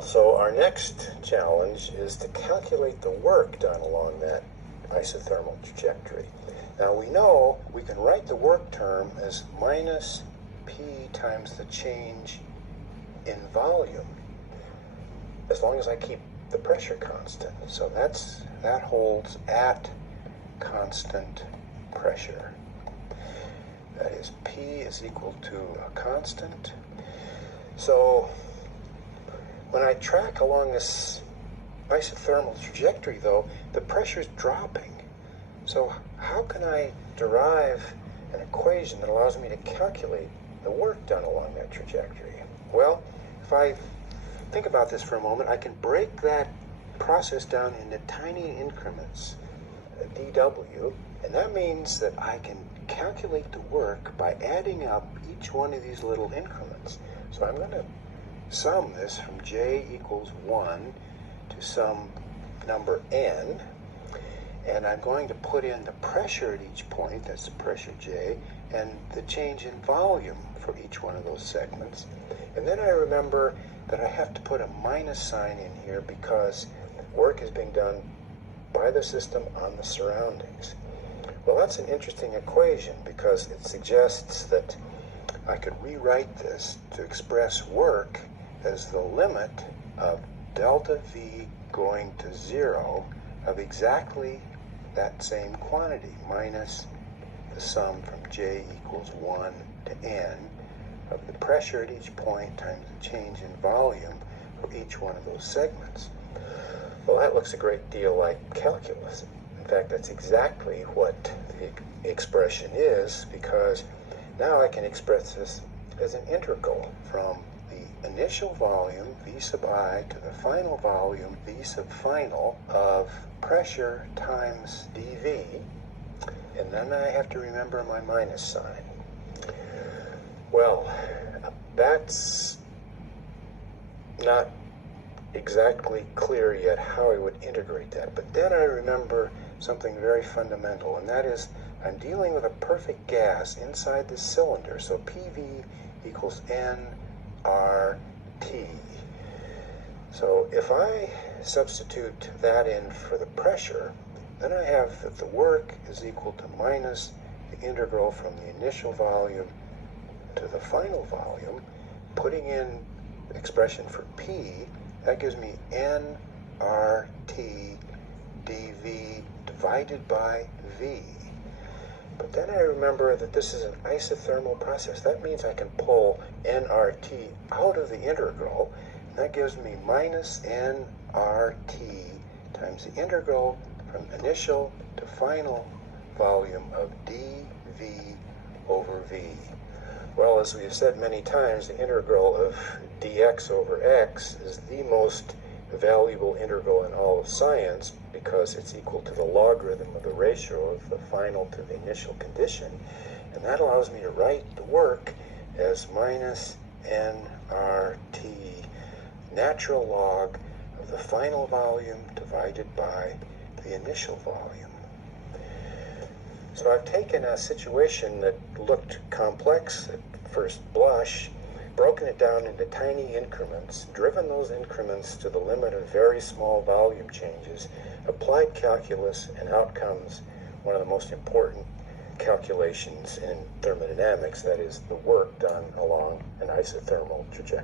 Well, so our next challenge is to calculate the work done along that isothermal trajectory. Now we know we can write the work term as minus P times the change in volume, as long as I keep the pressure constant. So that holds at constant pressure. That is, P is equal to a constant. So when I track along this isothermal trajectory, though, the pressure's dropping. So how can I derive an equation that allows me to calculate the work done along that trajectory? Well, if I think about this for a moment, I can break that process down into tiny increments, dW, and that means that I can calculate the work by adding up each one of these little increments. So I'm going to sum this from J equals 1 to some number N, and I'm going to put in the pressure at each point, that's the pressure J, and the change in volume for each one of those segments. And then I remember that I have to put a minus sign in here because work is being done by the system on the surroundings. Well, that's an interesting equation because it suggests that I could rewrite this to express work as the limit of delta V going to 0 of exactly that same quantity, minus the sum from J equals 1 to N of the pressure at each point times the change in volume for each one of those segments. Well, that looks a great deal like calculus. In fact, that's exactly what the expression is, because now I can express this as an integral from the initial volume, V sub I, to the final volume, V sub final, of pressure times dV, and then I have to remember my minus sign. Well, that's not exactly clear yet how I would integrate that, but then I remember something very fundamental, and that is I'm dealing with a perfect gas inside this cylinder, so PV equals nRT. So if I substitute that in for the pressure, then I have that the work is equal to minus the integral from the initial volume to the final volume. Putting in the expression for P, that gives me nRT dV divided by V. But then I remember that this is an isothermal process. That means I can pull nRT out of the integral, and that gives me minus nRT times the integral from initial to final volume of dV over V. Well, as we have said many times, the integral of dx over x is the most valuable integral in all of science because it's equal to the logarithm of the ratio of the final to the initial condition. And that allows me to write the work as minus nRT, natural log of the final volume divided by the initial volume. So I've taken a situation that looked complex at first blush, broken it down into tiny increments, driven those increments to the limit of very small volume changes, applied calculus, and out comes one of the most important calculations in thermodynamics, that is the work done along an isothermal trajectory.